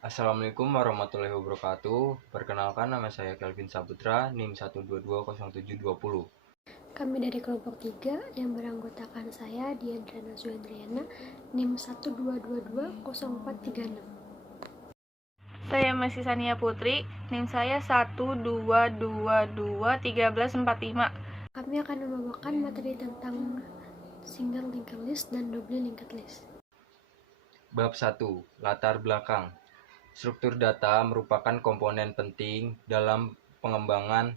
Assalamualaikum warahmatullahi wabarakatuh. Perkenalkan, nama saya Kelvin Saputra, NIM 1220720. Kami dari kelompok 3 yang beranggotakan saya, Diandra Nazwandriana, NIM 1222046. Saya Messi Sania Putri, NIM saya 122221345. Kami akan membawakan materi tentang single linked list dan double linked list. Bab 1. Latar belakang. Struktur data merupakan komponen penting dalam pengembangan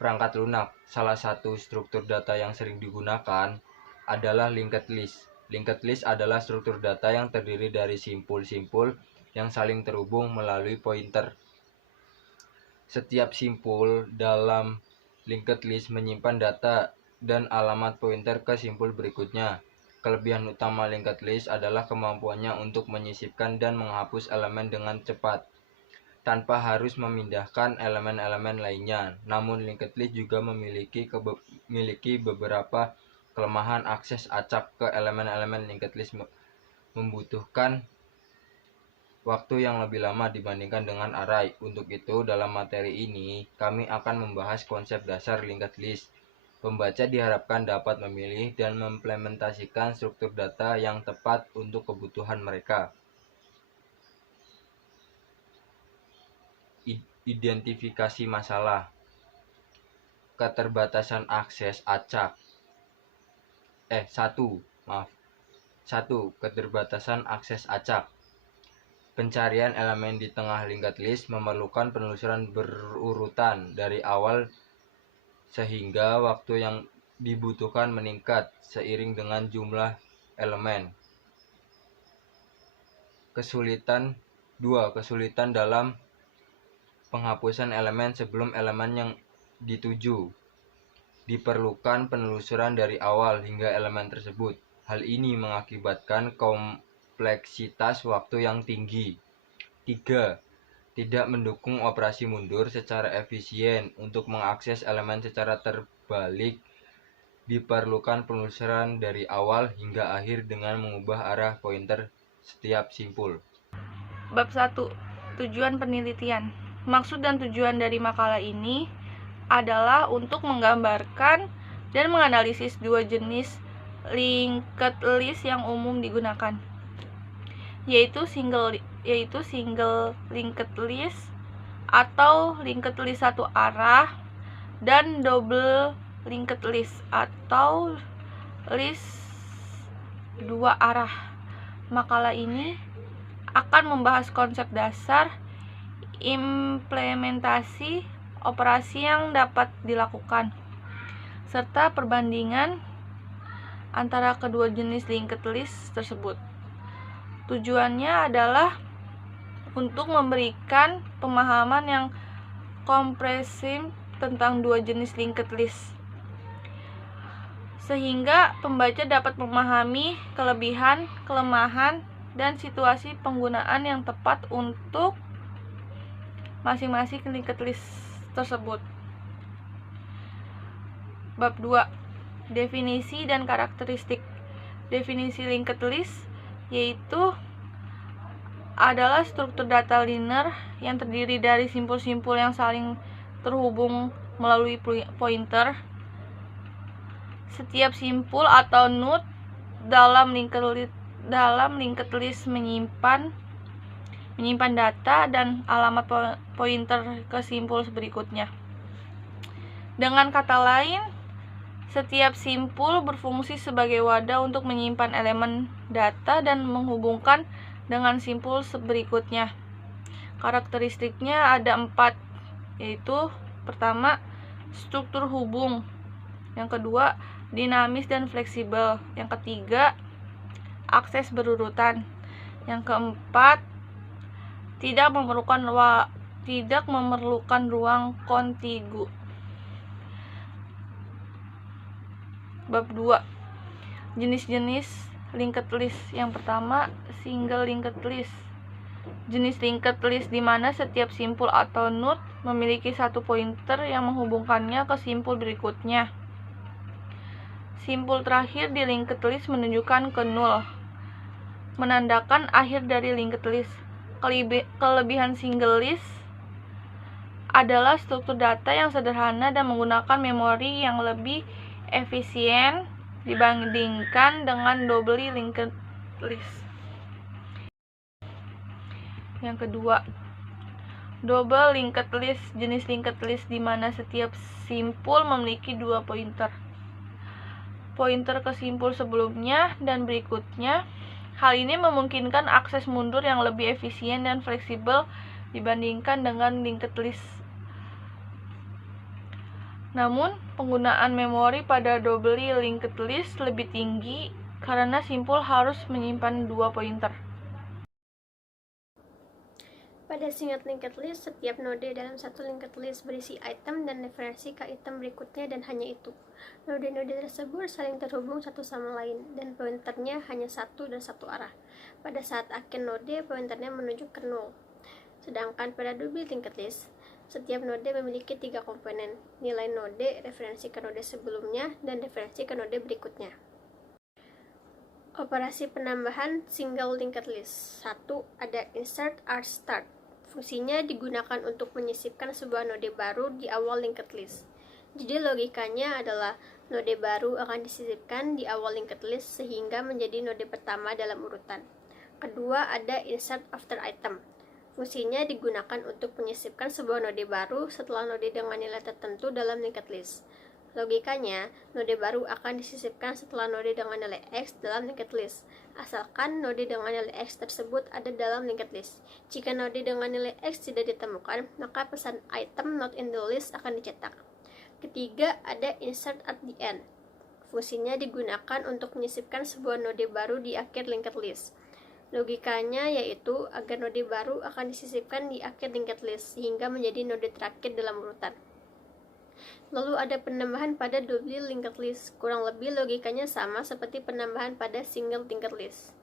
perangkat lunak. Salah satu struktur data yang sering digunakan adalah linked list. Linked list adalah struktur data yang terdiri dari simpul-simpul yang saling terhubung melalui pointer. Setiap simpul dalam linked list menyimpan data dan alamat pointer ke simpul berikutnya. Kelebihan utama linked list adalah kemampuannya untuk menyisipkan dan menghapus elemen dengan cepat, tanpa harus memindahkan elemen-elemen lainnya. Namun linked list juga memiliki beberapa kelemahan. Akses acak ke elemen-elemen linked list membutuhkan waktu yang lebih lama dibandingkan dengan array. Untuk itu, dalam materi ini, kami akan membahas konsep dasar linked list. Pembaca diharapkan dapat memilih dan mengimplementasikan struktur data yang tepat untuk kebutuhan mereka. Identifikasi masalah. Keterbatasan akses acak. 1. Keterbatasan akses acak. Pencarian elemen di tengah linked list memerlukan penelusuran berurutan dari awal sehingga waktu yang dibutuhkan meningkat seiring dengan jumlah elemen. Kesulitan dalam penghapusan elemen sebelum elemen yang dituju. Diperlukan penelusuran dari awal hingga elemen tersebut. Hal ini mengakibatkan kompleksitas waktu yang tinggi. 3. Tidak mendukung operasi mundur secara efisien. Untuk mengakses elemen secara terbalik, diperlukan penelusuran dari awal hingga akhir dengan mengubah arah pointer setiap simpul. Bab 1. Tujuan penelitian. Maksud dan tujuan dari makalah ini adalah untuk menggambarkan dan menganalisis dua jenis linked list yang umum digunakan, yaitu single linked list atau linked list satu arah dan double linked list atau list dua arah. Makalah ini akan membahas konsep dasar, implementasi, operasi yang dapat dilakukan, serta perbandingan antara kedua jenis linked list tersebut. Tujuannya adalah untuk memberikan pemahaman yang komprehensif tentang dua jenis linked list, sehingga pembaca dapat memahami kelebihan, kelemahan, dan situasi penggunaan yang tepat untuk masing-masing linked list tersebut. Bab 2. Definisi dan karakteristik. Definisi linked list yaitu adalah struktur data linear yang terdiri dari simpul-simpul yang saling terhubung melalui pointer. Setiap simpul atau node dalam linked list menyimpan data dan alamat pointer ke simpul berikutnya. Dengan kata lain, setiap simpul berfungsi sebagai wadah untuk menyimpan elemen data dan menghubungkan dengan simpul berikutnya. Karakteristiknya ada 4, yaitu pertama, struktur hubung. Yang kedua, dinamis dan fleksibel. Yang ketiga, akses berurutan. Yang keempat, tidak memerlukan ruang kontigu. Bab 2. Jenis-jenis linked list. Yang pertama, single linked list. Jenis linked list di mana setiap simpul atau node memiliki satu pointer yang menghubungkannya ke simpul berikutnya. Simpul terakhir di linked list menunjukkan ke 0, menandakan akhir dari linked list. Kelebihan single list adalah struktur data yang sederhana dan menggunakan memori yang lebih efisien dibandingkan dengan double linked list. Yang kedua, double linked list, jenis linked list di mana setiap simpul memiliki dua pointer ke simpul sebelumnya dan berikutnya. Hal ini memungkinkan akses mundur yang lebih efisien dan fleksibel dibandingkan dengan linked list. Namun, penggunaan memori pada double linked list lebih tinggi karena simpul harus menyimpan dua pointer. Pada singkat linked list, setiap node dalam satu linked list berisi item dan referensi ke item berikutnya dan hanya itu. Node-node tersebut saling terhubung satu sama lain dan pointernya hanya satu dan satu arah. Pada saat akhir node, pointernya menunjuk ke 0. Sedangkan pada double linked list, setiap node memiliki 3 komponen, nilai node, referensi ke node sebelumnya, dan referensi ke node berikutnya. Operasi penambahan single linked list. 1. Ada insert art start. Fungsinya digunakan untuk menyisipkan sebuah node baru di awal linked list. Jadi logikanya adalah node baru akan disisipkan di awal linked list sehingga menjadi node pertama dalam urutan. Kedua, ada insert after item. Fungsinya digunakan untuk menyisipkan sebuah node baru setelah node dengan nilai tertentu dalam linked list. Logikanya, node baru akan disisipkan setelah node dengan nilai X dalam linked list, asalkan node dengan nilai X tersebut ada dalam linked list. Jika node dengan nilai X tidak ditemukan, maka pesan item not in the list akan dicetak. Ketiga, ada insert at the end. Fungsinya digunakan untuk menyisipkan sebuah node baru di akhir linked list. Logikanya yaitu agar node baru akan disisipkan di akhir linked list sehingga menjadi node terakhir dalam urutan. Lalu ada penambahan pada double linked list. Kurang lebih logikanya sama seperti penambahan pada single linked list.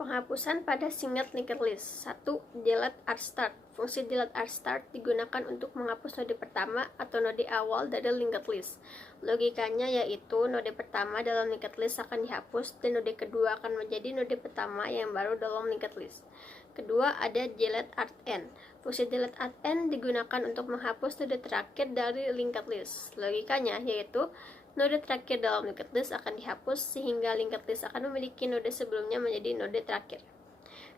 Penghapusan pada single linked list. 1. Delete art start. Fungsi delete art start digunakan untuk menghapus node pertama atau node awal dari linked list. Logikanya yaitu node pertama dalam linked list akan dihapus dan node kedua akan menjadi node pertama yang baru dalam linked list. Kedua, ada delete at end. Fungsi delete at end digunakan untuk menghapus node terakhir dari linked list. Logikanya yaitu node terakhir dalam linked list akan dihapus sehingga linked list akan memiliki node sebelumnya menjadi node terakhir.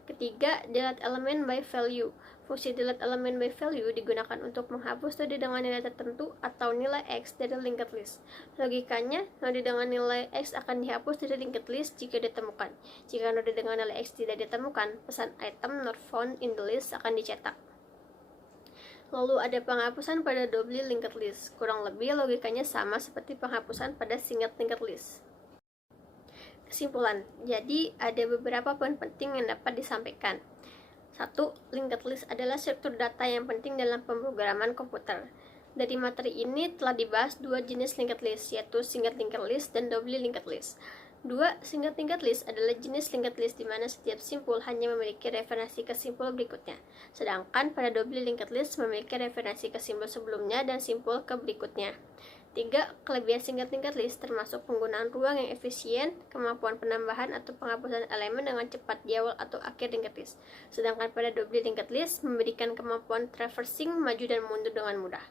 Ketiga, delete element by value. Fungsi delete element by value digunakan untuk menghapus node dengan nilai tertentu atau nilai X dari linked list. Logikanya, node dengan nilai X akan dihapus dari linked list jika ditemukan. Jika node dengan nilai X tidak ditemukan, pesan item not found in the list akan dicetak. Lalu ada penghapusan pada double linked list. Kurang lebih logikanya sama seperti penghapusan pada single linked list. Kesimpulan, jadi ada beberapa poin penting yang dapat disampaikan. 1. Linked list adalah struktur data yang penting dalam pemrograman komputer. Dari materi ini telah dibahas dua jenis linked list, yaitu single linked list dan double linked list. 2. Single linked list adalah jenis linked list di mana setiap simpul hanya memiliki referensi ke simpul berikutnya, sedangkan pada double linked list memiliki referensi ke simpul sebelumnya dan simpul ke berikutnya. 3. Kelebihan single linked list termasuk penggunaan ruang yang efisien, kemampuan penambahan atau penghapusan elemen dengan cepat di awal atau akhir linked list, sedangkan pada double linked list memberikan kemampuan traversing maju dan mundur dengan mudah.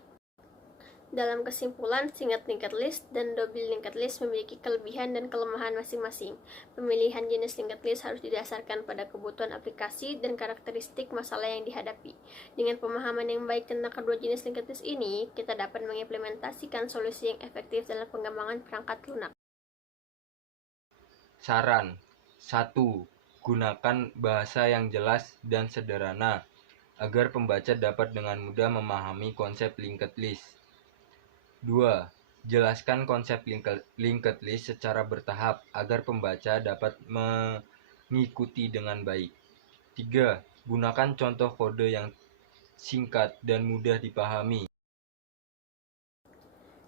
Dalam kesimpulan, single linked list dan double linked list memiliki kelebihan dan kelemahan masing-masing. Pemilihan jenis linked list harus didasarkan pada kebutuhan aplikasi dan karakteristik masalah yang dihadapi. Dengan pemahaman yang baik tentang kedua jenis linked list ini, kita dapat mengimplementasikan solusi yang efektif dalam pengembangan perangkat lunak. Saran 1. Gunakan bahasa yang jelas dan sederhana agar pembaca dapat dengan mudah memahami konsep linked list. 2. Jelaskan konsep linked list secara bertahap agar pembaca dapat mengikuti dengan baik. 3. Gunakan contoh kode yang singkat dan mudah dipahami.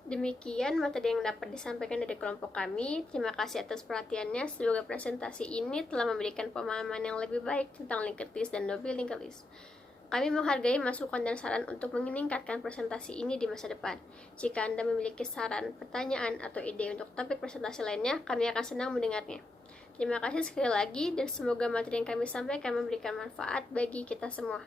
Demikian materi yang dapat disampaikan dari kelompok kami. Terima kasih atas perhatiannya. Semoga presentasi ini telah memberikan pemahaman yang lebih baik tentang linked list dan double linked list. Kami menghargai masukan dan saran untuk meningkatkan presentasi ini di masa depan. Jika Anda memiliki saran, pertanyaan, atau ide untuk topik presentasi lainnya, kami akan senang mendengarnya. Terima kasih sekali lagi dan semoga materi yang kami sampaikan memberikan manfaat bagi kita semua.